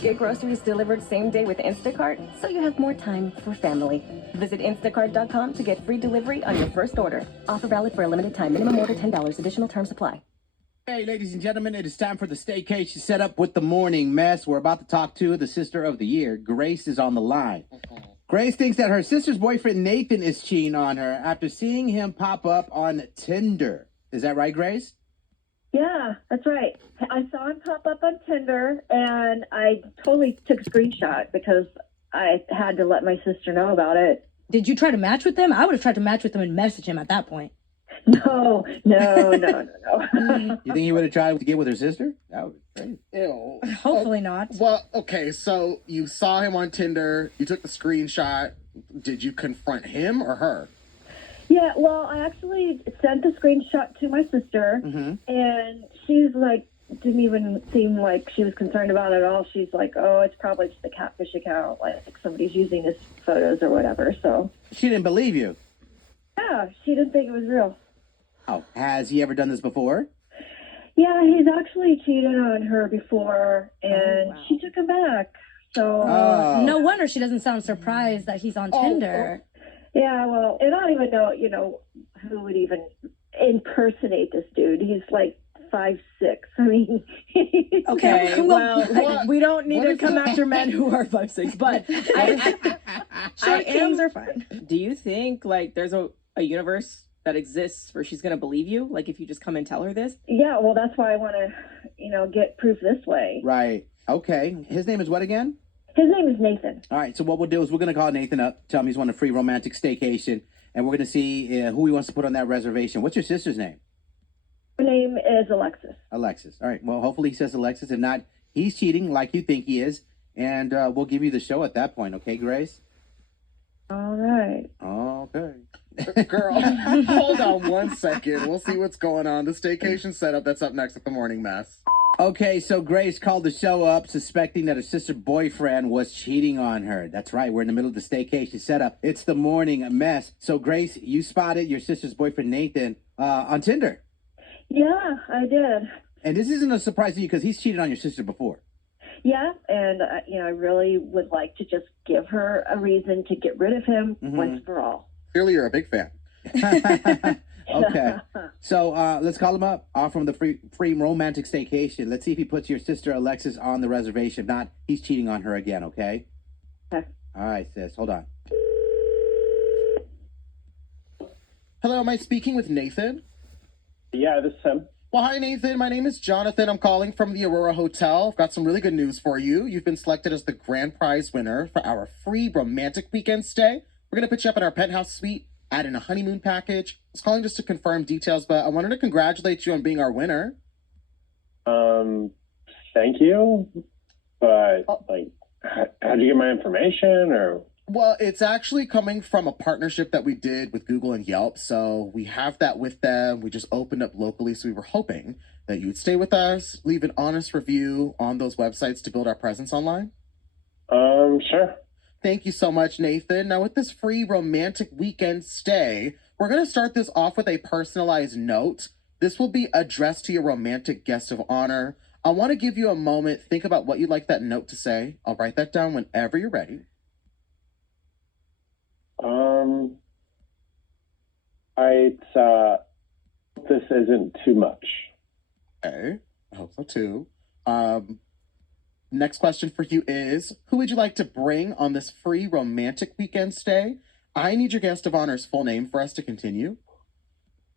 Get groceries delivered same day with Instacart, so you have more time for family. Visit instacart.com to get free delivery on your first order. Offer valid for a limited time. Minimum order $10. Additional terms apply. Hey, ladies and gentlemen, it is time for the staycation setup with the morning mess. We're about to talk to the sister of the year. Grace is on the line. Grace thinks that her sister's boyfriend Nathan is cheating on her after seeing him pop up on Tinder. Is that right, Grace? Yeah, that's right. I saw him pop up on Tinder, and I totally took a screenshot because I had to let my sister know about it. Did you try to match with him? I would have tried to match with him and message him at that point. No. You think he would have tried to get with her sister? That would be crazy. Ew. Hopefully not. Well, okay, so you saw him on Tinder, you took the screenshot. Did you confront him or her? Yeah, well, I actually sent the screenshot to my sister, and she's like, didn't even seem like she was concerned about it at all. She's like, oh, it's probably just a catfish account, like somebody's using his photos or whatever, so. She didn't believe you. Yeah, she didn't think it was real. Oh, has he ever done this before? Yeah, he's actually cheated on her before, and she took him back, so. No wonder she doesn't sound surprised that he's on Tinder. Yeah, well, and I don't even know, who would even impersonate this dude. He's like 5'6". I mean, okay, well, we don't need to come after men who are 5'6", but Short kings are fine. Do you think like there's a universe that exists where she's gonna believe you? Like if you just come and tell her this? Yeah, well, that's why I want to, get proof this way. Right. Okay. His name is what again? His name is Nathan. All right. So what we'll do is we're going to call Nathan up, tell him he's wanting a free romantic staycation, and we're going to see who he wants to put on that reservation. What's your sister's name? Her name is Alexis. Alexis. All right. Well, hopefully he says Alexis. If not, he's cheating like you think he is, and we'll give you the show at that point. Okay, Grace? All right. Okay. Girl, hold on one second. We'll see what's going on. The staycation setup that's up next at the morning mess. Okay, so Grace called the show up suspecting that her sister's boyfriend was cheating on her. That's right. We're in the middle of the staycation setup. It's the morning mess. So, Grace, you spotted your sister's boyfriend, Nathan, on Tinder. Yeah, I did. And this isn't a surprise to you because he's cheated on your sister before. Yeah, and, I really would like to just give her a reason to get rid of him once for all. Clearly, you're a big fan. Okay. So let's call him up. Offer him the free romantic staycation. Let's see if he puts your sister Alexis on the reservation. If not, he's cheating on her again, okay? Okay. All right, sis. Hold on. Hello, am I speaking with Nathan? Yeah, this is him. Well, hi, Nathan. My name is Jonathan. I'm calling from the Aurora Hotel. I've got some really good news for you. You've been selected as the grand prize winner for our free romantic weekend stay. We're going to put you up in our penthouse suite, add in a honeymoon package. I was calling just to confirm details, but I wanted to congratulate you on being our winner. Thank you. But, how'd you get my information, or? Well, it's actually coming from a partnership that we did with Google and Yelp. So we have that with them. We just opened up locally. So we were hoping that you would stay with us, leave an honest review on those websites to build our presence online. Sure. Thank you so much, Nathan. Now, with this free romantic weekend stay, we're going to start this off with a personalized note. This will be addressed to your romantic guest of honor. I want to give you a moment. Think about what you'd like that note to say. I'll write that down whenever you're ready. This isn't too much. Okay, I hope so too. Next question for you is, who would you like to bring on this free romantic weekend stay? I need your guest of honor's full name for us to continue.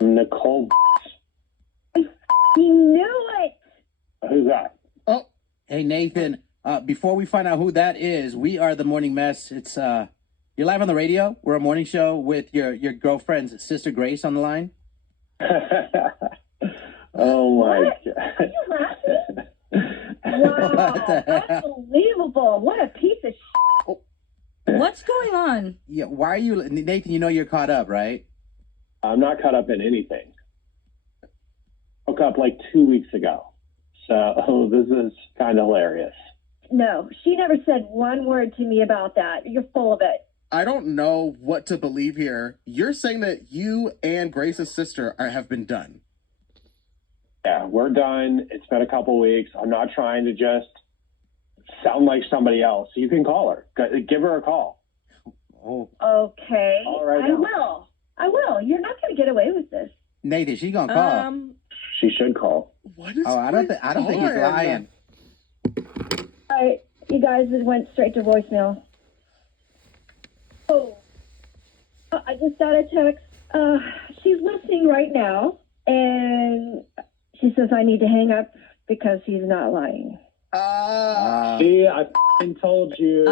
Nicole. I knew it! Who's that? Oh, Hey, Nathan, before we find out who that is, we are the morning mess. It's you're live on the radio. We're a morning show with your girlfriend's sister Grace on the line. Oh my What? God. Are you laughing? Wow, unbelievable. What a piece of shit. What's going on? Yeah, why are you, Nathan? You know you're caught up, right? I'm not caught up in anything. Woke up like 2 weeks ago. So this is kind of hilarious. No, she never said one word to me about that. You're full of it. I don't know what to believe here. You're saying that you and Grace's sister have been done. Yeah, we're done. It's been a couple weeks. I'm not trying to just sound like somebody else. You can call her. Give her a call. Oh, Okay. All right I now. will. I will. You're not going to get away with this. Nathan, she's gonna call. She should call. What is? Oh, I don't think he's lying. All right, you guys, it went straight to voicemail. Oh, I just got a text. She's listening right now, and she says I need to hang up because he's not lying. See, I told you.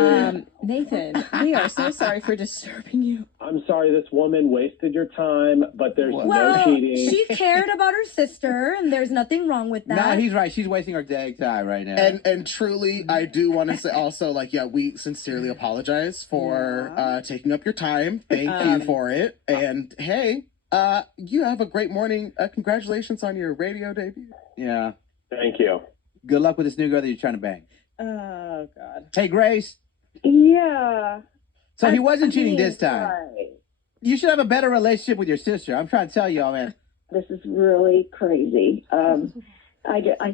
Nathan, we are so sorry for disturbing you. I'm sorry this woman wasted your time, but there's no Well, cheating. she cared about her sister, and there's nothing wrong with that. No, he's right. She's wasting her dang time right now. And truly, I do want to say also, like, yeah, we sincerely apologize for taking up your time. Thank you for it. And hey, you have a great morning. Congratulations on your radio debut. Yeah. Thank you. Good luck with this new girl that you're trying to bang. Oh, God. Hey, Grace. Yeah. So he wasn't cheating this time. Right. You should have a better relationship with your sister. I'm trying to tell y'all, man. This is really crazy. I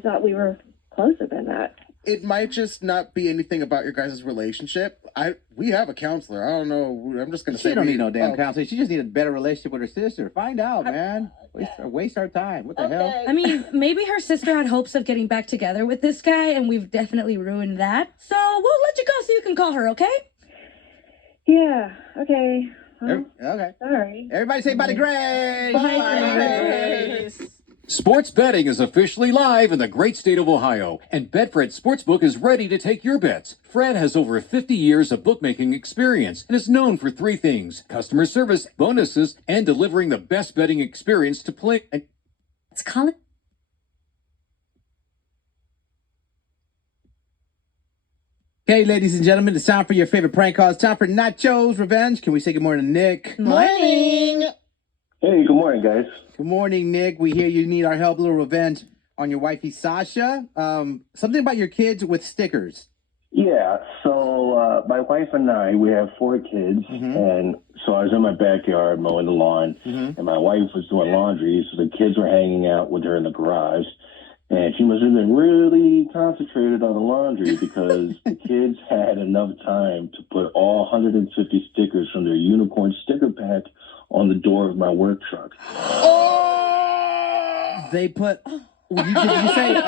thought we were closer than that. It might just not be anything about your guys' relationship. We have a counselor. I don't know. I'm just gonna say She don't we- need no damn oh, counseling. She just need a better relationship with her sister. Find out, man. Waste our time. What the hell? I mean, maybe her sister had hopes of getting back together with this guy, and we've definitely ruined that. So we'll let you go so you can call her, okay? Yeah. Okay. Well, Okay. sorry. Everybody say bye to Grace. Grace. Sports betting is officially live in the great state of Ohio, and Betfred Sportsbook is ready to take your bets. Fred has over 50 years of bookmaking experience and is known for three things: customer service, bonuses, and delivering the best betting experience to play. Let's call it. Okay, ladies and gentlemen, it's time for your favorite prank call. It's time for Nacho's Revenge. Can we say good morning to Nick? Morning. Hey, good morning, guys. Good morning, Nick. We hear you need our help, a little revenge on your wifey, Sasha. Something about your kids with stickers. Yeah, so my wife and I, we have 4 kids, and so I was in my backyard mowing the lawn, and my wife was doing laundry, so the kids were hanging out with her in the garage, and she must have been really concentrated on the laundry because the kids had enough time to put all 150 stickers from their unicorn sticker pack on the door of my work truck. They put. Did you say?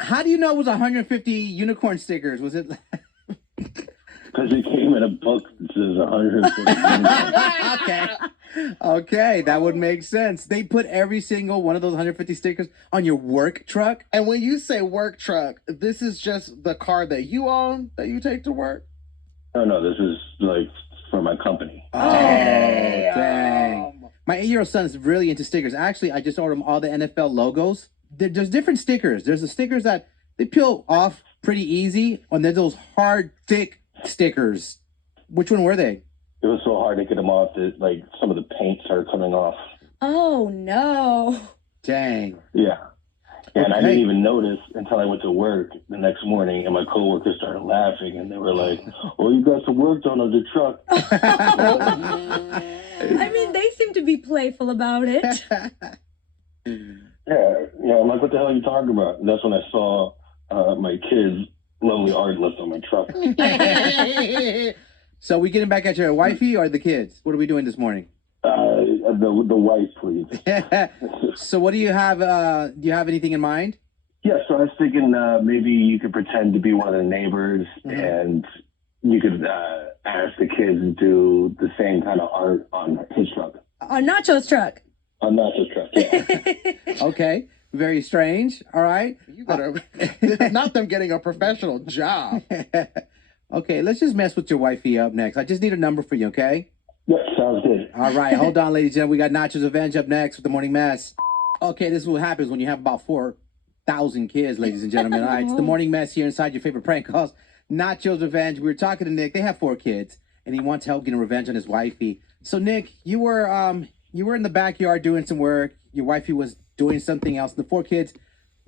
How do you know it was 150 unicorn stickers? Was it? Because it came in a book that says 150. Okay, that would make sense. They put every single one of those 150 stickers on your work truck. And when you say work truck, this is just the car that you own that you take to work? No, this is like for my company. Oh, dang. My 8-year-old son is really into stickers. Actually, I just ordered him all the NFL logos. There's different stickers. There's the stickers that they peel off pretty easy, and there's those hard, thick stickers. Which one were they? It was so hard to get them off that like some of the paint started coming off. Oh, no. Dang. Yeah. And I Okay. didn't even notice until I went to work the next morning, and my coworkers started laughing, and they were like, "Oh, you got some work done on the truck." I mean, they seem to be playful about it. Yeah, I'm like, "What the hell are you talking about?" And that's when I saw my kids' lovely art list on my truck. So we getting back at your wifey or the kids? What are we doing this morning? The wife, please. So what do you have? Do you have anything in mind? Yeah, so I was thinking maybe you could pretend to be one of the neighbors, and you could ask the kids to do the same kind of art on his truck. On Nacho's truck. On Nacho's truck, yeah. Okay. Very strange. All right. You better. This is not them getting a professional job. Okay, let's just mess with your wifey up next. I just need a number for you, okay? Yeah, sounds good. All right, hold on, ladies and gentlemen. We got Nacho's Revenge up next with the morning mess. Okay, this is what happens when you have about 4,000 kids, ladies and gentlemen. All right, it's the morning mess here inside your favorite prank calls. Nacho's Revenge. We were talking to Nick. They have 4 kids, and he wants help getting revenge on his wifey. So, Nick, you were in the backyard doing some work. Your wifey was doing something else. The 4 kids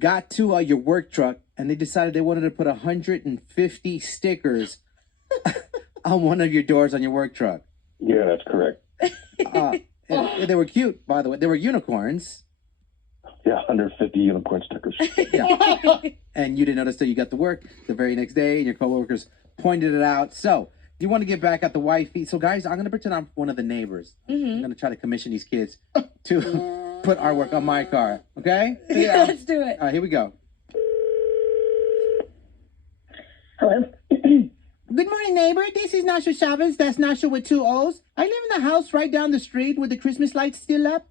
got to your work truck, and they decided they wanted to put 150 stickers on one of your doors on your work truck. Yeah, that's correct. And they were cute, by the way. They were unicorns. Yeah, 150 unicorn stickers. Yeah. And you didn't notice till you got to work the very next day, and your coworkers pointed it out. So, do you want to get back at the wifey? So, guys, I'm going to pretend I'm one of the neighbors. I'm going to try to commission these kids to put artwork on my car. Okay? Yeah, let's do it. All right, here we go. Hello. Good morning, neighbor. This is Nasha Chavez. That's Nasha with 2 O's. I live in the house right down the street with the Christmas lights still up.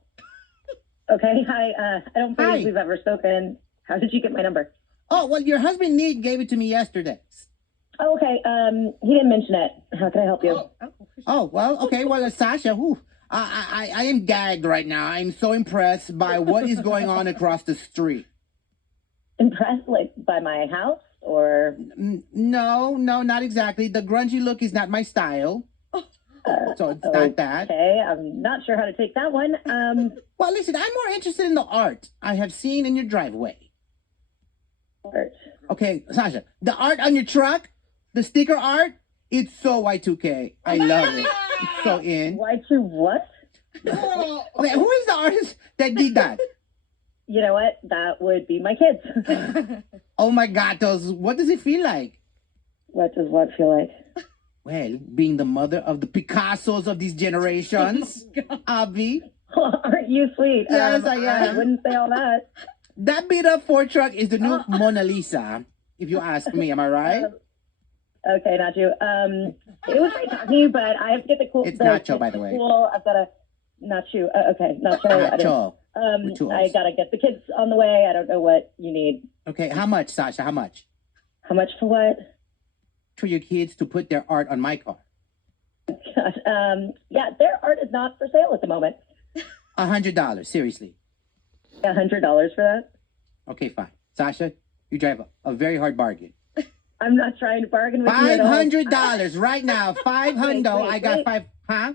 Okay. Hi. I don't believe Hi. we've ever spoken. How did you get my number? Oh, well, your husband, Nick, gave it to me yesterday. Oh, okay. He didn't mention it. How can I help you? Oh, well, okay. Well, Sasha, I am gagged right now. I'm so impressed by what is going on across the street. Impressed, like, by my house? Or No, not exactly. The grungy look is not my style. So it's not that. Okay, I'm not sure how to take that one. Well, listen, I'm more interested in the art I have seen in your driveway. Art. Okay, Sasha, the art on your truck, the sticker art, it's so Y2K. I love it. It's so in. Y2 what? Okay, who is the artist that did that? You know what? That would be my kids. Oh my God, what does it feel like? What does what feel like? Well, being the mother of the Picassos of these generations, Abby. Aren't you sweet? Yes, I I am. wouldn't say all that. That beat up Ford truck is the new Mona Lisa, if you ask me. Am I right? Okay, not you. It was great talking to you, but I have to get the cool. It's Nacho, by the way. Cool. I've got to. Not you. Okay, Nacho. Nacho. With 2 O's. I gotta get the kids on the way. I don't know what you need. Okay, how much, Sasha? How much? How much for what? For your kids to put their art on my car. Gosh, yeah, their art is not for sale at the moment. $100, seriously. $100 for that? Okay, fine. Sasha, you drive a very hard bargain. I'm not trying to bargain with you at all. $500 right now. $500. I got wait. five. Huh?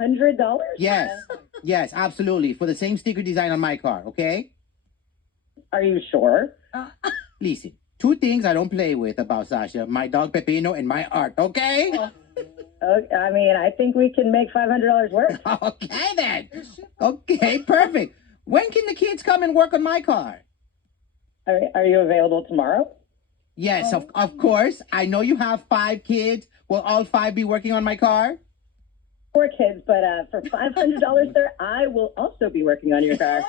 $100? Yes, absolutely. For the same sticker design on my car. Okay. Are you sure? Listen, 2 things I don't play with about Sasha: my dog Pepino and my art. Okay. Okay, I mean, I think we can make $500 work. Okay then. Okay, perfect. When can the kids come and work on my car? Are you available tomorrow? Yes, of course. I know you have 5 kids. Will all 5 be working on my car? 4 kids, but for $500, sir, I will also be working on your car.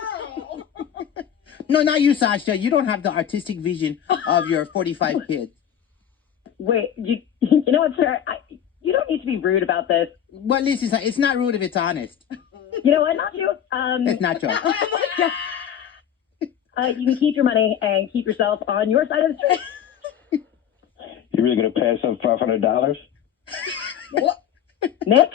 No, not you, Sasha. You don't have the artistic vision of your 45 kids. Wait, you know what, sir? You don't need to be rude about this. Well, listen, it's not rude if it's honest. You know what, not you. It's not true. You can keep your money and keep yourself on your side of the street. You really gonna pass up $500? What? Nick?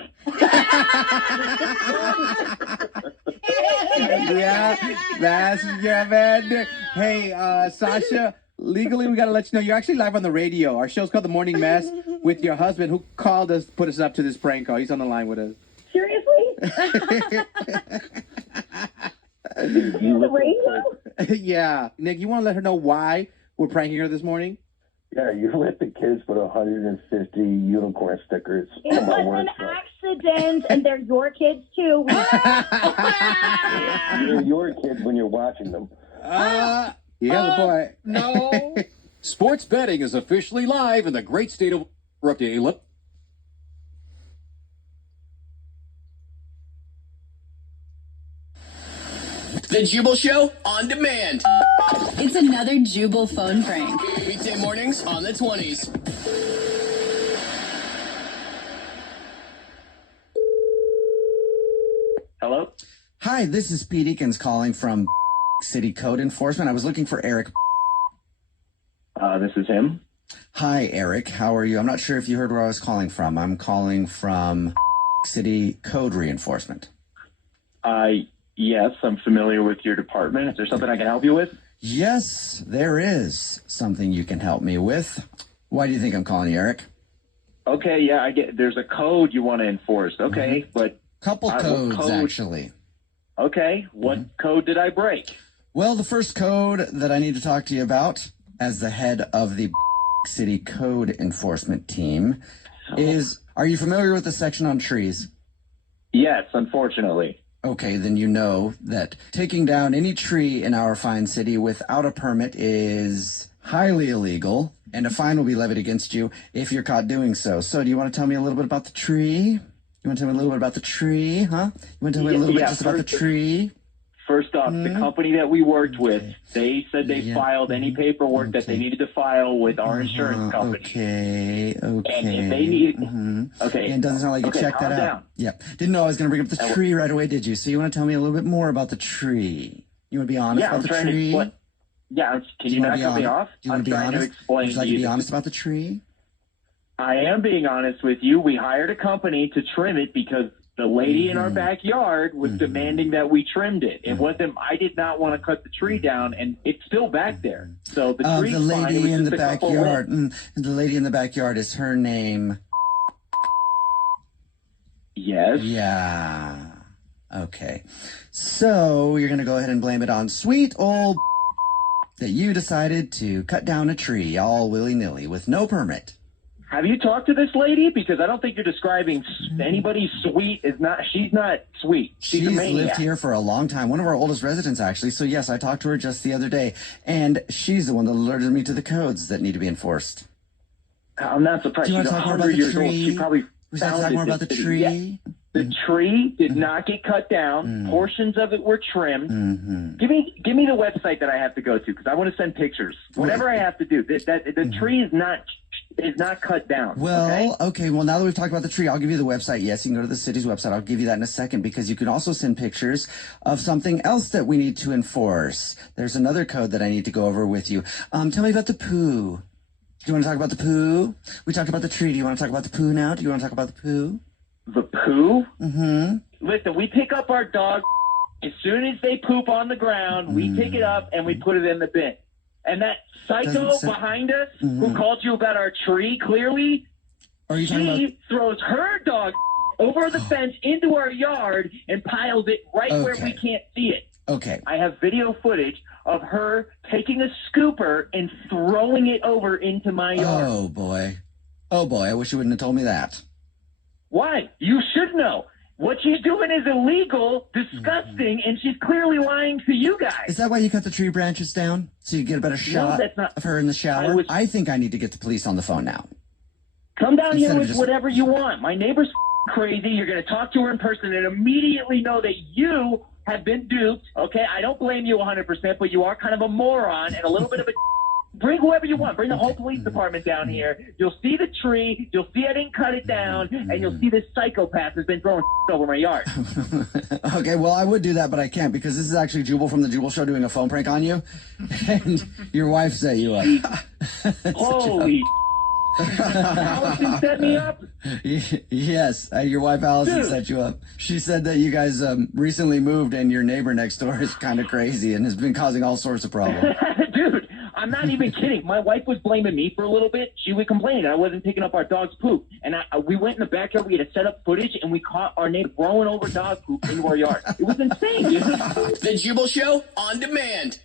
Yeah, that's your man. Hey, Sasha, legally, we got to let you know you're actually live on the radio. Our show's called The Morning Mess with your husband who called us, put us up to this prank call. He's on the line with us. Seriously? The radio? Yeah. Nick, you want to let her know why we're pranking her this morning? Yeah, you let the kids put 150 unicorn stickers It on my was work an truck. accident, and they're your kids, too. They're your kids when you're watching them. Yeah, boy. No. Sports betting is officially live in the great state of update. The Jubal Show on demand. It's another Jubal phone prank. Weekday mornings on the 20s. Hello? Hi, this is Pete Eakins calling from City Code Enforcement. I was looking for Eric. This is him. Hi, Eric. How are you? I'm not sure if you heard where I was calling from. I'm calling from City Code Reinforcement. Yes, I'm familiar with your department. Is there something I can help you with? Yes, there is something you can help me with. Why do you think I'm calling you, Eric? Okay, yeah, I get. There's a code you want to enforce. Okay, but Couple what codes, code? actually. Okay, what code did I break? Well, the first code that I need to talk to you about as the head of the City Code Enforcement team is, are you familiar with the section on trees? Yes, unfortunately. okay, then you know that taking down any tree in our fine city without a permit is highly illegal, and a fine will be levied against you if you're caught doing so. So do you want to tell me a little bit about the tree? You want to tell me a little bit about the tree, huh? You want to tell me a little bit just about the tree? First off, the company that we worked with, they said they filed any paperwork that they needed to file with our insurance company. Okay. And if they need, okay. Yeah, it doesn't sound like you checked that out. Down. Yeah. Didn't know I was going to bring up the tree right away, did you? So you want to tell me a little bit more about the tree? You want to be honest about the tree? Can you not cut me off? Do you want to be honest? Would you like to be honest about the tree? I am being honest with you. We hired a company to trim it because the lady in our backyard was demanding that we trimmed it. It wasn't. I did not want to cut the tree down, and it's still back there. So the tree's the lady fine. It was in the just a couple backyard. The lady in the backyard, is her name? Yes. Yeah. Okay. So you're gonna go ahead and blame it on sweet old that you decided to cut down a tree all willy-nilly with no permit. Have you talked to this lady? Because I don't think you're describing anybody sweet. She's not sweet. She's a maniac. Lived here for a long time. One of our oldest residents, actually. So yes, I talked to her just the other day, and she's the one that alerted me to the codes that need to be enforced. I'm not surprised. Do you want She's to talk more about the 100 years old. tree? She probably Would you like to talk founded more about the this city. tree? Yeah. The tree did not get cut down. Portions of it were trimmed. Give me the website that I have to go to because I want to send pictures. Whatever I have to do. The tree is not cut down. Well, okay. Well, now that we've talked about the tree, I'll give you the website. Yes, you can go to the city's website. I'll give you that in a second because you can also send pictures of something else that we need to enforce. There's another code that I need to go over with you. Tell me about the poo. Do you want to talk about the poo? We talked about the tree. Do you want to talk about the poo now? Do you want to talk about the poo? The poo? Mm-hmm. Listen, we pick up our dog as soon as they poop on the ground. We pick it up and we put it in the bin. And that psycho behind us who called you about our tree, clearly, she throws her dog over the fence into our yard and piles it right where we can't see it. Okay. I have video footage of her taking a scooper and throwing it over into my yard. Oh, boy. Oh, boy. I wish you wouldn't have told me that. Why? You should know. What she's doing is illegal, disgusting, and she's clearly lying to you guys. Is that why you cut the tree branches down? So you get a better shot of her in the shower? I think I need to get the police on the phone now. Come down here with whatever you want. My neighbor's crazy. You're going to talk to her in person and immediately know that you have been duped. Okay, I don't blame you 100%, but you are kind of a moron and a little bit of a... Bring whoever you want. Bring the whole police department down here. You'll see the tree. You'll see I didn't cut it down. And you'll see this psychopath has been throwing over my yard. Okay, well, I would do that, but I can't because this is actually Jubal from the Jubal Show doing a phone prank on you. And your wife set you up. Holy Allison set me up? Yes, your wife Allison set you up. She said that you guys recently moved and your neighbor next door is kind of crazy and has been causing all sorts of problems. Dude, I'm not even kidding. My wife was blaming me for a little bit. She would complain that I wasn't picking up our dog's poop. And we went in the backyard. We had to set up footage, and we caught our neighbor throwing over dog poop into our yard. It was insane, dude. The Jubal Show on demand.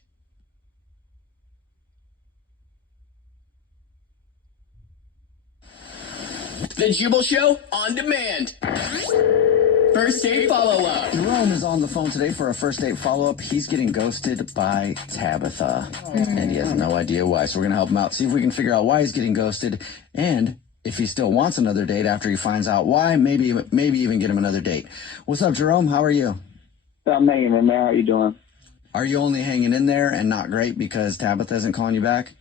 The Jubal Show on demand. First date follow-up. Jerome is on the phone today for a first date follow-up. He's getting ghosted by Tabitha, and he has no idea why. So we're going to help him out, see if we can figure out why he's getting ghosted, and if he still wants another date after he finds out why, maybe even get him another date. What's up, Jerome? How are you? I'm hanging in there. How you doing? Are you only hanging in there and not great because Tabitha isn't calling you back?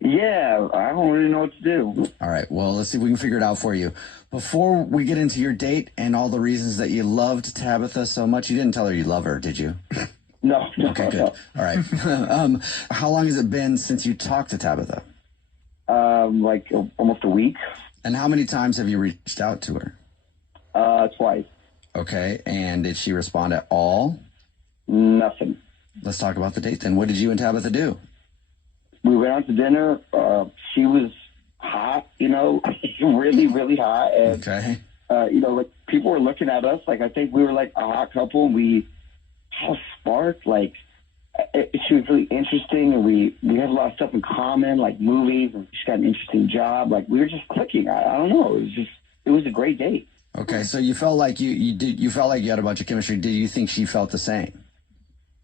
Yeah, I don't really know what to do. All right, well, let's see if we can figure it out for you. Before we get into your date and all the reasons that you loved Tabitha so much, you didn't tell her you love her, did you? No. Okay, good. All right. How long has it been since you talked to Tabitha? Like almost a week. And how many times have you reached out to her? Twice. Okay, and did she respond at all? Nothing. Let's talk about the date then. What did you and Tabitha do? We went out to dinner. She was hot, really, really hot. And, okay. Like people were looking at us. Like I think we were like a hot couple. And we had a spark. Like she was really interesting, and we had a lot of stuff in common, like movies. And she got an interesting job. Like we were just clicking. I don't know. It was a great date. Okay, so you felt like you felt like you had a bunch of chemistry. Did you think she felt the same?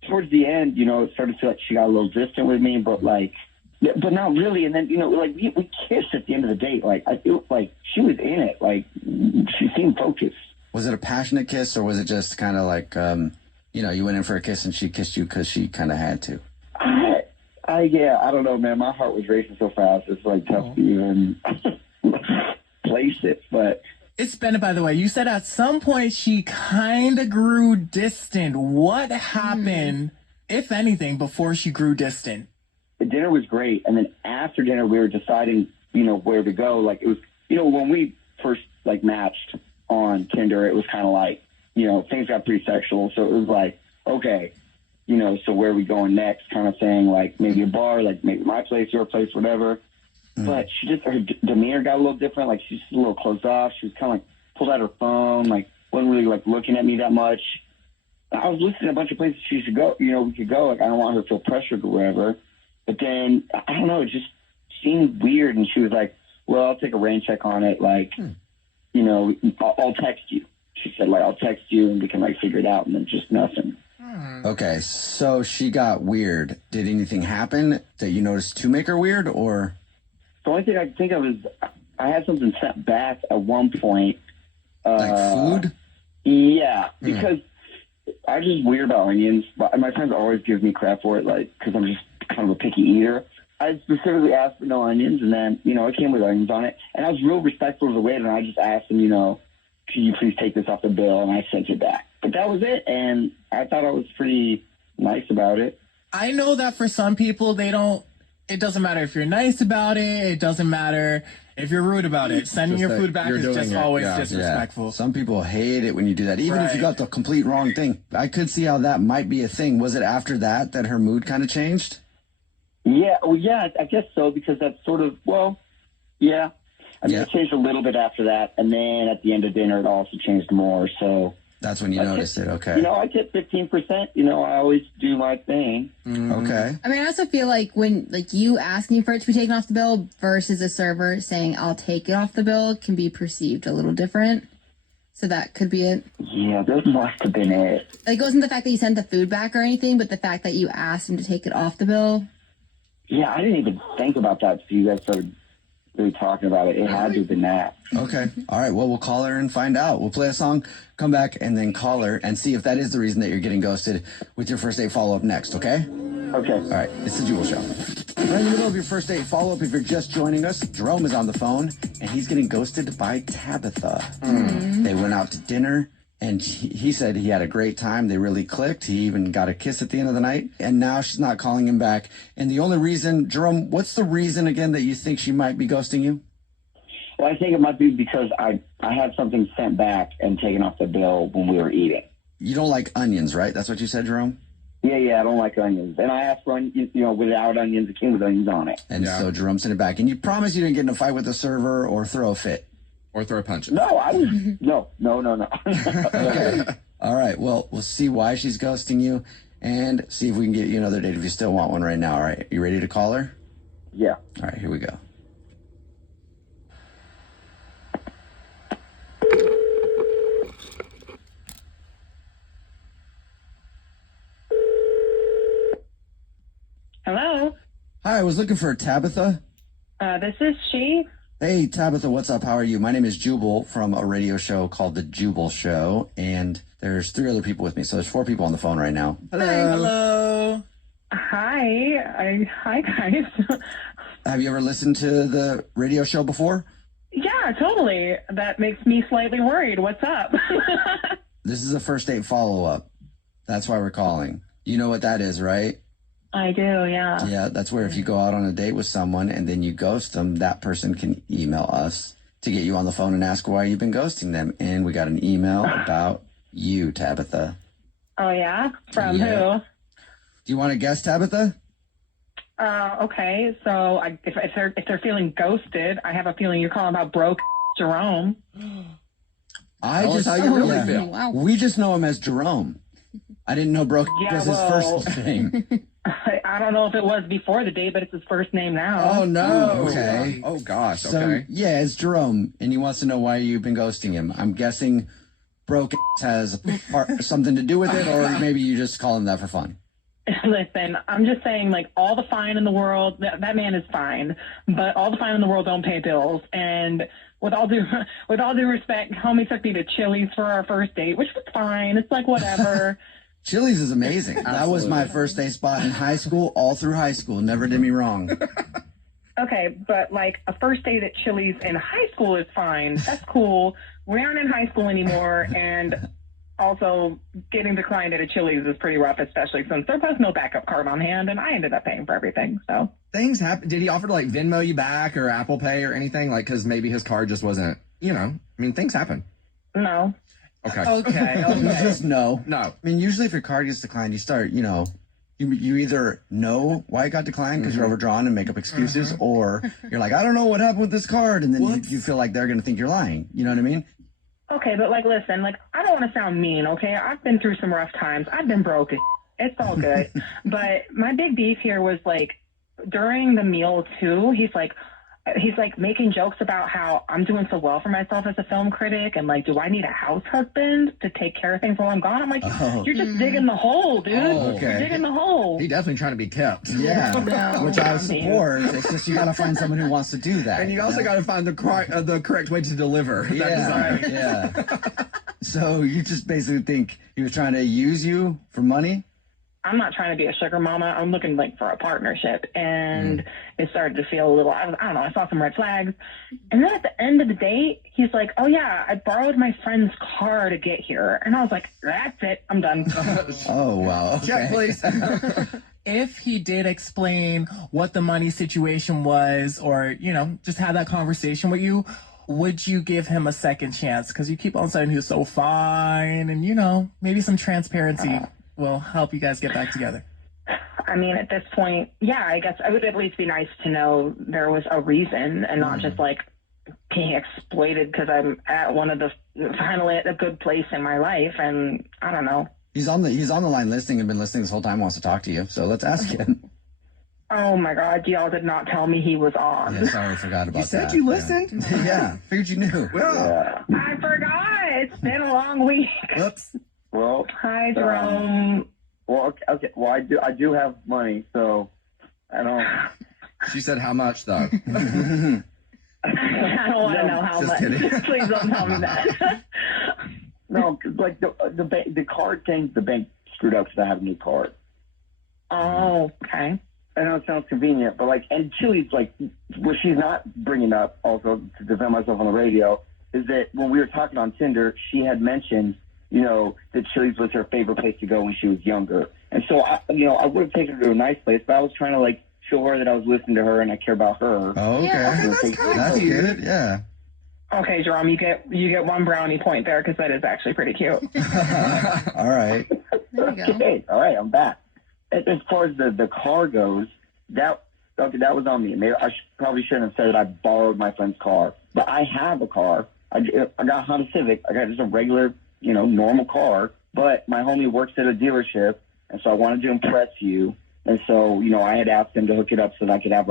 Towards the end, it started to feel like she got a little distant with me, but not really. And then, we kissed at the end of the date. Like, I feel like she was in it. Like, she seemed focused. Was it a passionate kiss, or was it just kind of like, you went in for a kiss and she kissed you because she kind of had to? Yeah, I don't know, man. My heart was racing so fast. It's like tough to even place it, but. It's Bennett, by the way. You said at some point she kind of grew distant. What happened, if anything, before she grew distant? The dinner was great, and then after dinner we were deciding, where to go. Like, it was, when we first matched on Tinder, it was kind of like, things got pretty sexual. So it was like, okay, so where are we going next, kind of thing. Like maybe a bar, like maybe my place, your place, whatever. But her demeanor got a little different. Like, she's a little closed off. She was kind of pulled out her phone, wasn't really looking at me that much. I was listing a bunch of places she should go. We could go. Like, I don't want her to feel pressured or whatever. But then, I don't know, it just seemed weird. And she was like, well, I'll take a rain check on it. I'll text you. She said, I'll text you and we can, figure it out. And then just nothing. Okay, so she got weird. Did anything happen that you noticed to make her weird, or? The only thing I can think of is I had something sent back at one point. Like food? Yeah, because I'm just weird about onions. My friends always give me crap for it, because I'm just kind of a picky eater. I specifically asked for no onions, and then, it came with onions on it. And I was real respectful of the waiter, and I just asked him, could you please take this off the bill? And I sent it back. But that was it, and I thought I was pretty nice about it. I know that for some people, it doesn't matter if you're nice about it. It doesn't matter if you're rude about it. Sending your food back is just always disrespectful. Yeah. Some people hate it when you do that, even if you got the complete wrong thing. I could see how that might be a thing. Was it after that her mood kind of changed? Yeah, I guess so, because that's sort of, yeah. It changed a little bit after that, and then at the end of dinner, it also changed more, so. That's when you noticed it, okay. I get 15%, I always do my thing. Okay. I mean, I also feel like when, you asking for it to be taken off the bill versus a server saying, I'll take it off the bill can be perceived a little different. So that could be it. Yeah, that must have been it. It wasn't the fact that you sent the food back or anything, but the fact that you asked him to take it off the bill. Yeah, I didn't even think about that until you guys started really talking about it. It had to have been that. Okay. All right. Well, we'll call her and find out. We'll play a song, come back, and then call her and see if that is the reason that you're getting ghosted with your first date follow-up next, okay? Okay. All right. It's the Jubal Show. Right in the middle of your first date follow-up, if you're just joining us, Jerome is on the phone, and he's getting ghosted by Tabitha. They went out to dinner, and he said he had a great time. They really clicked. He even got a kiss at the end of the night, and now she's not calling him back. And the only reason, Jerome, what's the reason, again, that you think she might be ghosting you? Well, I think it might be because I had something sent back and taken off the bill when we were eating. You don't like onions, right? That's what you said, Jerome? Yeah, I don't like onions. And I asked for onions, without onions. It came with onions on it. And so Jerome sent it back. And you promised you didn't get in a fight with the server or throw a fit? Or throw a punch. No, I was... No. Okay. All right. Well, we'll see why she's ghosting you and see if we can get you another date if you still want one right now. All right. You ready to call her? Yeah. All right. Here we go. Hello. Hi. I was looking for Tabitha. This is she. Hey, Tabitha, what's up? How are you? My name is Jubal from a radio show called The Jubal Show, and there's 3 other people with me, so there's 4 people on the phone right now. Hello. Hi. Hi, guys. Have you ever listened to the radio show before? Yeah, totally. That makes me slightly worried. What's up? This is a first date follow-up. That's why we're calling. You know what that is, right? I do, yeah. Yeah, that's where if you go out on a date with someone and then you ghost them, that person can email us to get you on the phone and ask why you've been ghosting them. And we got an email about you, Tabitha. Oh, yeah? From who? Do you want to guess, Tabitha? Okay, so if they're feeling ghosted, I have a feeling you're calling about broke Jerome. Tell us how you really feel. Wow. We just know him as Jerome. I didn't know broke Yeah, was his first name. I don't know if it was before the date, but it's his first name now. Oh, no. Okay. Oh, gosh. So, Okay. yeah, it's Jerome, and he wants to know why you've been ghosting him. I'm guessing broke has something to do with it, or maybe you just call him that for fun. Listen, I'm just saying, like, all the fine in the world, that man is fine, but all the fine in the world don't pay bills. And with all due respect, homie took me to Chili's for our first date, which was fine. It's like, whatever. Chili's is amazing. That was my first day spot in high school, all through high school. Never did me wrong. Okay, but like a first date at Chili's in high school is fine. That's cool. We aren't in high school anymore, and also getting declined at a Chili's is pretty rough, especially since there was no backup card on hand, and I ended up paying for everything. So Things happen. Did he offer to like Venmo you back or Apple Pay or anything? Like, because maybe his card just wasn't, I mean, things happen. no. Okay. Okay. Just no. No. I mean, usually if your card gets declined, you start, you either know why it got declined because you're overdrawn and make up excuses, or you're like, I don't know what happened with this card, and then you feel like they're going to think you're lying. You know what I mean? Okay, but like, listen, like, I don't want to sound mean, okay? I've been through some rough times. I've been broke. It's all good. But my big beef here was, like, during the meal, too, he's like making jokes about how I'm doing so well for myself as a film critic, and like, do I need a house husband to take care of things while I'm gone? I'm like, you're just digging the hole, dude. Oh, okay. You're digging the hole. He definitely trying to be kept. Yeah, which I support. It's just you got to find someone who wants to do that. And you also got to find the correct way to deliver that desire. Yeah. So you just basically think he was trying to use you for money? I'm not trying to be a sugar mama. I'm looking like for a partnership. And it started to feel a little, I don't know, I saw some red flags. And then at the end of the date, he's like, oh yeah, I borrowed my friend's car to get here. And I was like, that's it. I'm done. Oh, wow. Okay. Check, please. If he did explain what the money situation was, or, just had that conversation with you, would you give him a second chance? Because you keep on saying he was so fine, and, maybe some transparency will help you guys get back together. I mean, at this point, yeah, I guess it would at least be nice to know there was a reason and not just like being exploited because I'm finally at a good place in my life, and I don't know. He's on the line listening and been listening this whole time, wants to talk to you. So let's ask him. Oh my God, y'all did not tell me he was on. Yeah, sorry, I forgot about that. You said you listened? Yeah, figured you knew. Well, I forgot. It's been a long week. Whoops. Well, hi, Jerome. Well, okay. Well, I do have money, so I don't. She said how much though? I don't want to know how just much. kidding. Please don't tell me that. No, 'cause, like the card thing, the bank screwed up because I have a new card. Oh, okay. I know it sounds convenient, but and Chili's what she's not bringing up, also to defend myself on the radio, is that when we were talking on Tinder, she had mentioned, that Chili's was her favorite place to go when she was younger. And so, I would have taken her to a nice place, but I was trying to, show her that I was listening to her and I care about her. Oh, okay. Yeah, That's good, yeah. Okay, Jerome, you get one brownie point there because that is actually pretty cute. All right. There you go. Okay, all right, I'm back. As far as the car goes, that was on me. Maybe I probably shouldn't have said that I borrowed my friend's car, but I have a car. I got a Honda Civic. I got just a regular, normal car. But my homie works at a dealership, and so I wanted to impress you. And so, I had asked him to hook it up so that I could have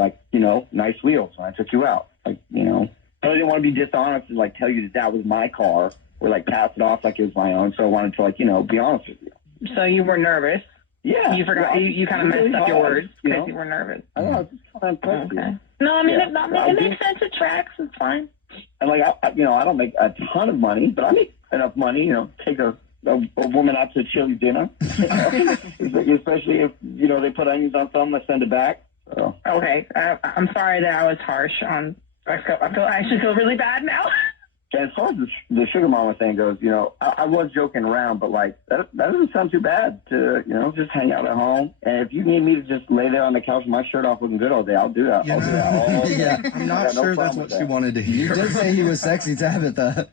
nice wheels when I took you out. But I didn't want to be dishonest and tell you that was my car or pass it off like it was my own. So I wanted to be honest with you. So you were nervous. Yeah. You forgot. You kind of messed up your words because you were nervous. I don't know. Just trying to impress you. No, I mean, it makes sense. It tracks. It's fine. And I don't make a ton of money, but I make enough money, take a woman out to a Chili's dinner, especially if, they put onions on something, I send it back. So. Okay. I'm sorry that I was harsh on, I actually feel really bad now. As far as the sugar mama thing goes, I was joking around, but that doesn't sound too bad to, just hang out at home. And if you need me to just lay there on the couch with my shirt off looking good all day, I'll do that. I'll do that all day. Yeah, I'm not sure that's what she wanted to hear. You did say he was sexy, Tabitha.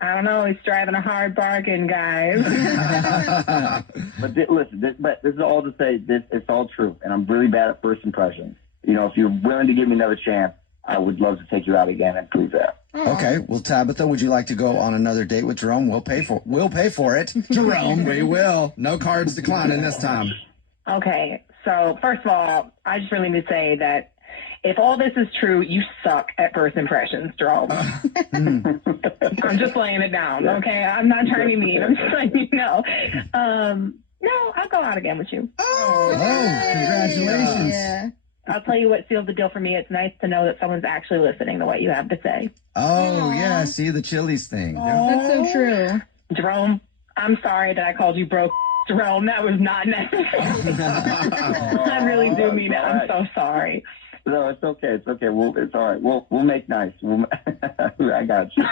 I don't know. He's driving a hard bargain, guys. But listen, this is all to say, it's all true. And I'm really bad at first impressions. If you're willing to give me another chance, I would love to take you out again and prove that. Okay, well, Tabitha, would you like to go on another date with Jerome? We'll pay for it. Jerome, we will. No cards declining this time. Okay, so first of all, I just really need to say that if all this is true, you suck at first impressions, Jerome. I'm just laying it down, okay? I'm not trying to be mean. I'm just letting you know. No, I'll go out again with you. Congratulations. Yeah. I'll tell you what seals the deal for me. It's nice to know that someone's actually listening to what you have to say. Oh, yeah, see the Chili's thing. That's so true. Jerome, I'm sorry that I called you broke. Jerome, that was not necessary. I really do mean it. I'm so sorry. No, it's okay. It's okay. It's all right. We'll make nice. I got you.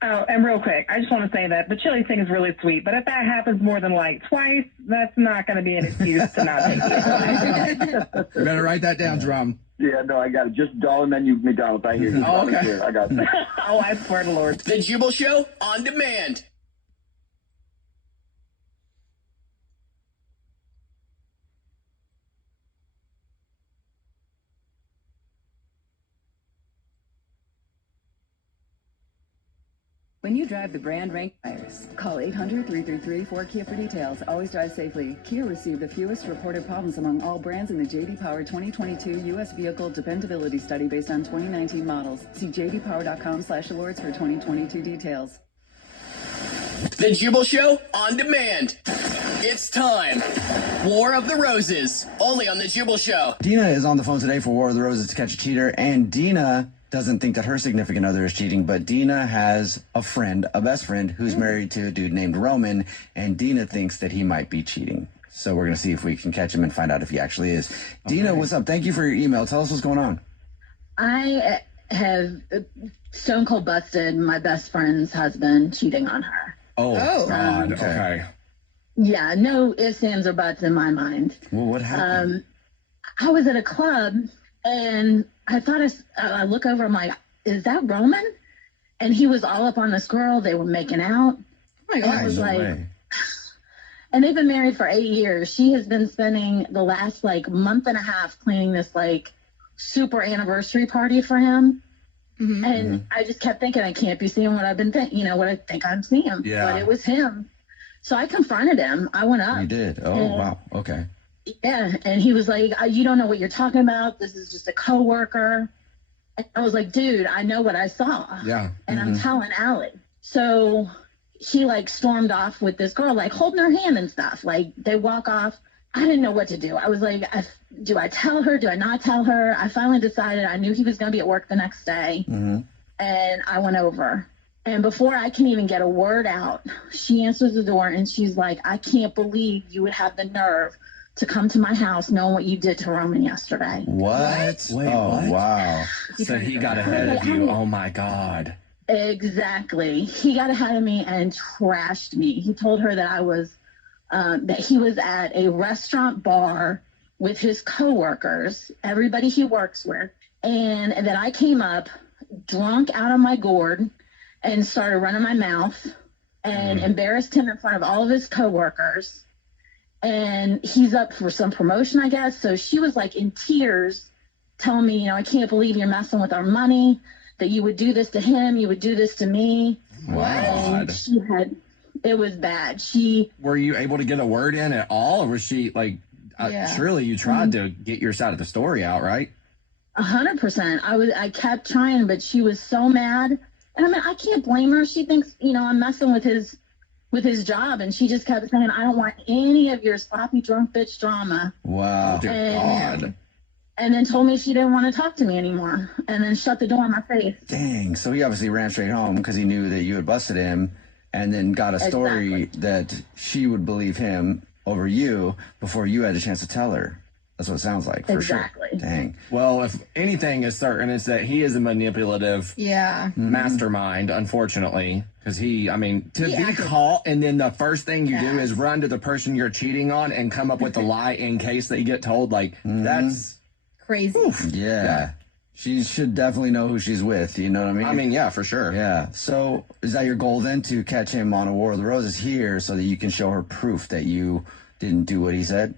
Oh, and real quick, I just want to say that the chili thing is really sweet, but if that happens more than like twice, that's not going to be an excuse to not take it. You better write that down, Jerome. Yeah, no, I got it. Just dollar menu McDonald's. I hear you. Oh, okay. Here. I got it. Oh, I swear to Lord. The Jubal Show on demand. When you drive the brand rank tires, call 800-333-4KIA for details. Always drive safely. Kia received the fewest reported problems among all brands in the J.D. Power 2022 U.S. Vehicle Dependability Study based on 2019 models. See jdpower.com/awards for 2022 details. The Jubal Show on demand. It's time. War of the Roses, only on The Jubal Show. Dina is on the phone today for War of the Roses to catch a cheater, and Dina doesn't think that her significant other is cheating, but Dina has a friend, a best friend, who's married to a dude named Roman, and Dina thinks that he might be cheating. So we're going to see if we can catch him and find out if he actually is. Okay. Dina, what's up? Thank you for your email. Tell us what's going on. I have stone cold busted my best friend's husband cheating on her. Oh, God. Okay. Yeah, no ifs, ands, or buts in my mind. Well, what happened? I was at a club, and I thought I look over, I'm like, is that Roman? And he was all up on this girl. They were making out. Oh my God. I was no like, way. and they've been married for 8 years. She has been spending the last month and a half planning this super anniversary party for him. Mm-hmm. And I just kept thinking, I can't be seeing what I've been what I think I'm seeing. Yeah. But it was him. So I confronted him. I went up. You did? Oh, wow. Okay. Yeah, and he was like, you don't know what you're talking about. This is just a coworker. And I was like, dude, I know what I saw. Yeah. And I'm telling Allie. So he stormed off with this girl, holding her hand and stuff. They walk off. I didn't know what to do. I was like, do I tell her? Do I not tell her? I finally decided. I knew he was going to be at work the next day. Mm-hmm. And I went over. And before I can even get a word out, she answers the door and she's like, I can't believe you would have the nerve to come to my house knowing what you did to Roman yesterday. What? Wait, oh, what? Wow. So he got ahead of you. Oh, my God. Exactly. He got ahead of me and trashed me. He told her that I was, that he was at a restaurant bar with his coworkers, everybody he works with, and that I came up drunk out of my gourd and started running my mouth and embarrassed him in front of all of his coworkers. And he's up for some promotion, I guess. So she was in tears telling me, I can't believe you're messing with our money, that you would do this to him, you would do this to me. Wow. And it was bad. Were you able to get a word in at all? Or was she surely you tried to get your side of the story out, right? 100%. I kept trying, but she was so mad. And I can't blame her. She thinks, I'm messing with his job, and she just kept saying, I don't want any of your sloppy drunk bitch drama. Wow. God. And then told me she didn't want to talk to me anymore, and then shut the door in my face. Dang. So he obviously ran straight home because he knew that you had busted him, and then got a story that she would believe him over you before you had a chance to tell her. That's what it sounds like, for sure. Dang. Well, if anything is certain, it's that he is a manipulative mastermind, unfortunately. Because be caught and then the first thing you do is run to the person you're cheating on and come up with a lie in case they get told, that's crazy. Yeah. She should definitely know who she's with, you know what I mean? Yeah, for sure. Yeah. So is that your goal then, to catch him on a War of the Roses here so that you can show her proof that you didn't do what he said?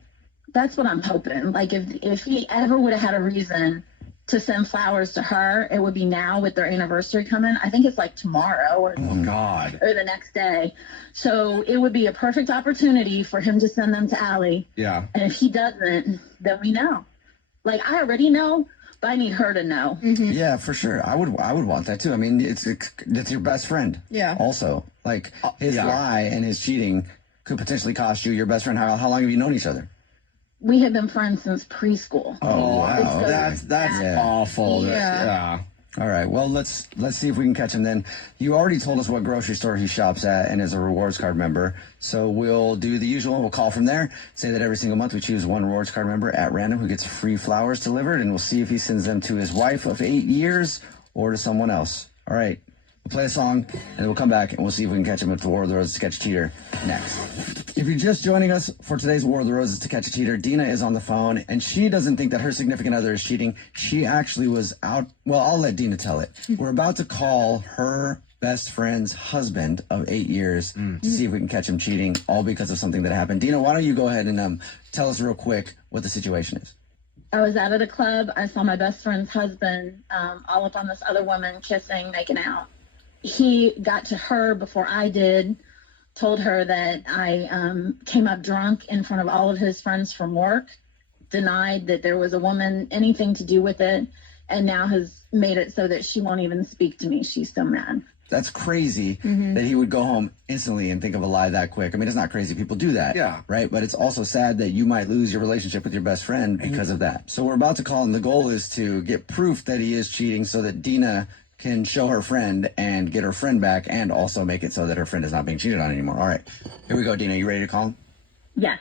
That's what I'm hoping. If he ever would have had a reason to send flowers to her, it would be now with their anniversary coming. I think it's like tomorrow or the next day. So it would be a perfect opportunity for him to send them to Allie. Yeah. And if he doesn't, then we know. Like, I already know, but I need her to know. Yeah, for sure. I would want that too. I mean, it's your best friend. Yeah. Also, like his lie and his cheating could potentially cost you your best friend. How long have you known each other? We have been friends since preschool. Oh wow, It's that's awful. Yeah. All right. Well, let's see if we can catch him then. You already told us what grocery store he shops at and is a rewards card member. So we'll do the usual. We'll call from there. Say that every single month we choose one rewards card member at random who gets free flowers delivered, and we'll see if he sends them to his wife of 8 years or to someone else. All right. We'll play a song, and then we'll come back, and we'll see if we can catch him with the War of the Roses to catch a cheater next. If you're just joining us for today's War of the Roses to catch a cheater, Dina is on the phone, and she doesn't think that her significant other is cheating. She actually was out. Well, I'll let Dina tell it. We're about to call her best friend's husband of 8 years to see if we can catch him cheating, all because of something that happened. Dina, why don't you go ahead and tell us real quick what the situation is? I was out at a club. I saw my best friend's husband all up on this other woman, kissing, making out. He got to her before I did, told her that I came up drunk in front of all of his friends from work, denied that there was a woman, anything to do with it, and now has made it so that she won't even speak to me. She's so mad. That's crazy that he would go home instantly and think of a lie that quick. I mean, it's not crazy. People do that. Yeah. Right? But it's also sad that you might lose your relationship with your best friend because of that. So we're about to call, and the goal is to get proof that he is cheating so that Dina can show her friend and get her friend back and also make it so that her friend is not being cheated on anymore. All right. Here we go, Dina. You ready to call him? Yes.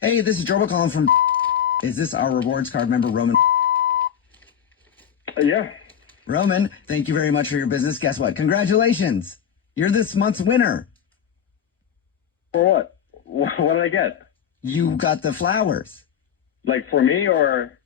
Hey, this is Jubal calling from... Is this our rewards card member, Roman? Yeah. Roman, thank you very much for your business. Guess what? Congratulations. You're this month's winner. For what? What did I get? You got the flowers. Like for me or?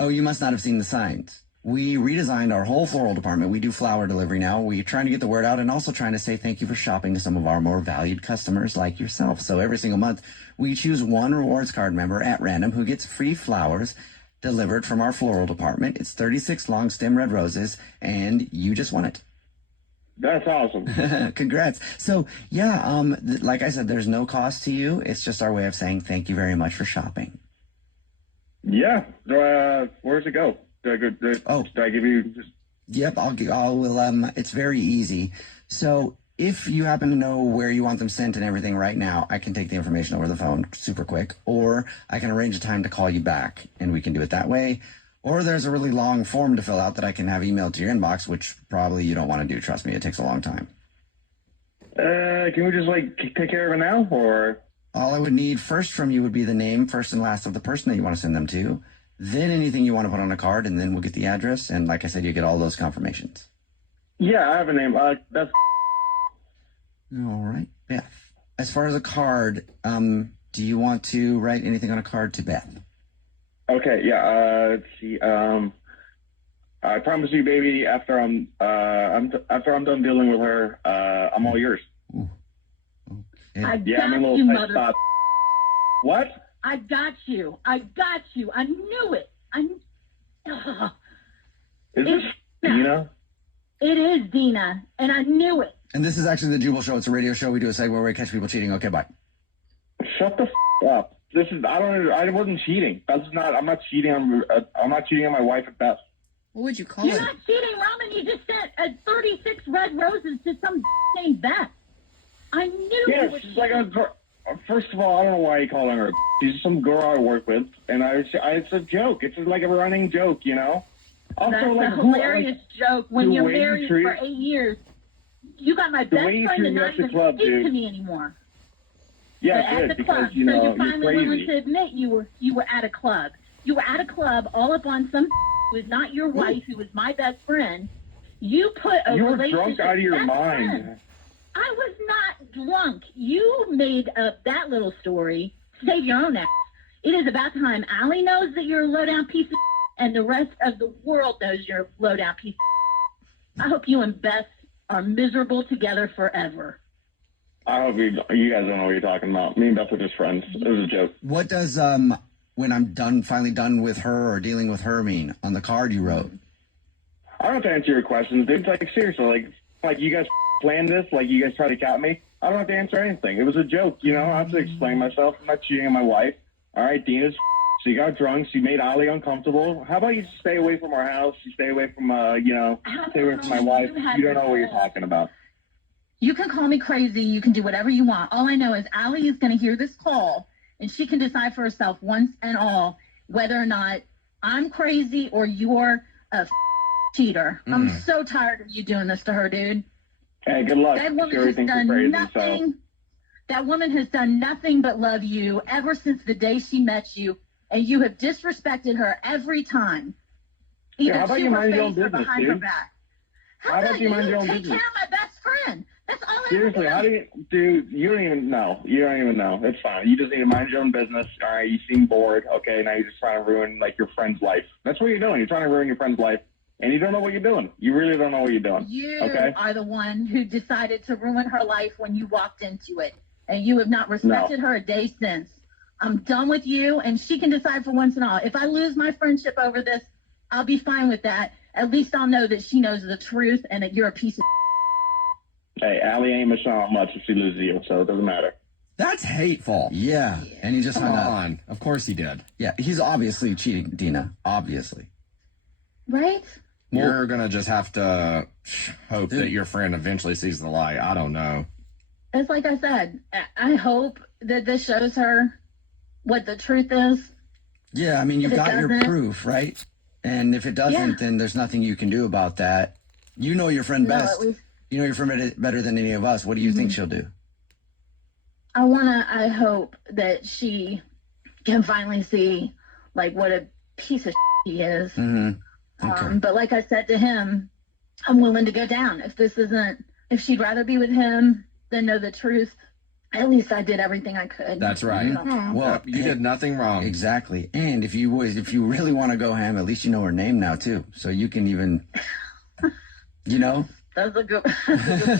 Oh, you must not have seen the signs. We redesigned our whole floral department. We do flower delivery now. We're trying to get the word out and also trying to say thank you for shopping to some of our more valued customers like yourself. So every single month, we choose one rewards card member at random who gets free flowers delivered from our floral department. It's 36 long stem red roses, and you just won it. That's awesome. Congrats. So, yeah, like I said, there's no cost to you. It's just our way of saying thank you very much for shopping. Yeah. Where's it go? Do I give you just... Yep, it's very easy. So if you happen to know where you want them sent and everything right now, I can take the information over the phone super quick, or I can arrange a time to call you back and we can do it that way. Or there's a really long form to fill out that I can have emailed to your inbox, which probably you don't want to do. Trust me, it takes a long time. Can we just take care of it now, or? All I would need first from you would be the name, first and last of the person that you want to send them to, then anything you want to put on a card, and then we'll get the address. And like I said, you get all those confirmations. Yeah, I have a name. That's. All right, Beth. As far as a card, do you want to write anything on a card to Beth? Okay, yeah. Let's see. I promise you, baby. After I'm done dealing with her, I'm all yours. I Yeah, got I'm a little you, pissed mother. off. What? I got you. I knew it. Is this Dina? It is Dina, and I knew it. And this is actually the Jubal Show. It's a radio show. We do a segment where we catch people cheating. Okay, bye. Shut the up. This is. I wasn't cheating. That's not. I'm not cheating. I'm not cheating on my wife at best. What would you call You're it? not cheating, Roman. You just sent 36 red roses to some named Beth. I knew Yeah, you were she's like a girl. First of all, I don't know why you call her. She's some girl I work with, and it's a joke. It's like a running joke, you know. Also, That's like, a hilarious joke. When the you're way you married treat- for 8 years, you got my The best way you friend treat to me not at the even club, speak dude. to me anymore. Yeah, But at good, the club, because, you so know, you're you're finally willing crazy. to admit you were at a club. You were at a club all up on some who is not your wife, who was my best friend. You put a You were relationship. drunk out of your best mind. friend. I was not drunk. You made up that little story. Save your own ass. It is about time Allie knows that you're a low-down piece of and the rest of the world knows you're a low-down piece of I hope you and Beth are miserable together forever. I hope you guys don't know what you're talking about. Me and Beth are just friends. It was a joke. What does when I'm finally done with her or dealing with her mean on the card you wrote? I don't have to answer your questions, dude. Like, seriously, like you guys planned this, like you guys tried to cap me. I don't have to answer anything. It was a joke, you know. I have to explain myself. I'm not cheating on my wife. All right, Dina's. She got drunk. She made Ali uncomfortable. How about you stay away from our house? You stay away from, stay away from my wife. You don't know what you're talking about. You can call me crazy. You can do whatever you want. All I know is Allie is going to hear this call, and she can decide for herself once and all whether or not I'm crazy or you're a cheater. I'm so tired of you doing this to her, dude. Hey, good luck. That woman has done nothing. That woman has done nothing but love you ever since the day she met you, and you have disrespected her every time. Either how about to you her mind your own face or business, behind her dude? back. How about you mind your own take business? care of my best friend? That's all I Seriously, ever how do you, dude? You don't even know. You don't even know. It's fine. You just need to mind your own business. All right. You seem bored. Okay. Now you're just trying to ruin like your friend's life. That's what you're doing. You're trying to ruin your friend's life, and you don't know what you're doing. You really don't know what you're doing. You okay? are the one who decided to ruin her life when you walked into it, and you have not respected her a day since. I'm done with you, and she can decide for once and all. If I lose my friendship over this, I'll be fine with that. At least I'll know that she knows the truth and that you're a piece of. Hey, Allie ain't missing out much if she loses you, so it doesn't matter. That's hateful. Yeah, and he just hung up. on. Of course he did. Yeah, he's obviously cheating, Dina. Obviously. Right? You're going to just have to hope that your friend eventually sees the light. I don't know. It's like I said, I hope that this shows her what the truth is. Yeah, I mean, you've If it got your doesn't- proof, right? And if it doesn't, then there's nothing you can do about that. You know your friend No, best. at least- You know your friend better than any of us. What do you think she'll do? I hope that she can finally see, like, what a piece of he is. Okay. But like I said to him, I'm willing to go down. If she'd rather be with him than know the truth, at least I did everything I could. That's right. Well, you did nothing wrong. Exactly. And if you really want to go ham, at least you know her name now too, so you can even, you know. That's a good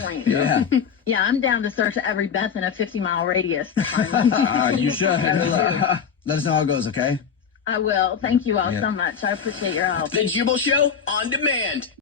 point. Yeah. Yeah, I'm down to search every Beth in a 50-mile radius to find them. You should. Let us know how it goes, okay? I will. Thank you all Yeah. so much. I appreciate your help. The Jubal Show on demand.